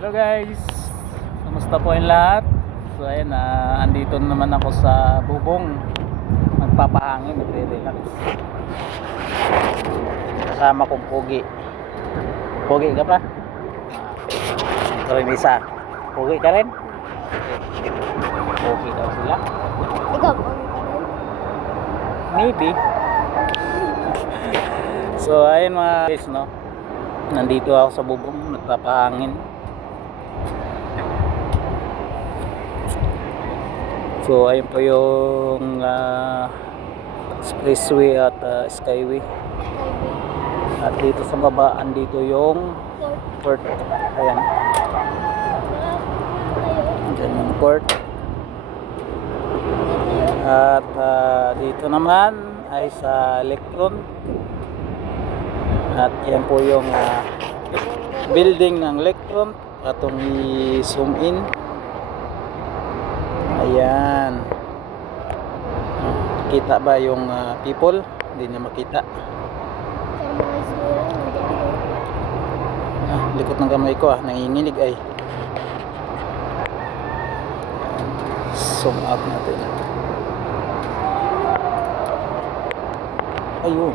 Hello guys, kumusta po yung lahat? So ayan, andito naman ako sa bubong, magpapahangin, nagre-relax. Kasama kong Pogi. Pogi ka pa? Ito rin isa. Pogi ka rin? Pogi daw sila? Ikaw po. Maybe. So ayun mga guys, no, nandito ako sa bubong, nagpapahangin. So ayun po yung expressway at skyway. At dito sa baba, andito yung port. Ayan. Diyan yung port. At dito naman ay sa Electron. At yan po yung building ng Electron. Atong i-zoom in. Ayan. Kita ba yung people? Hindi na makita. Likot ng kamay ko, nanginginig ay. Zoom out natin. Ayun.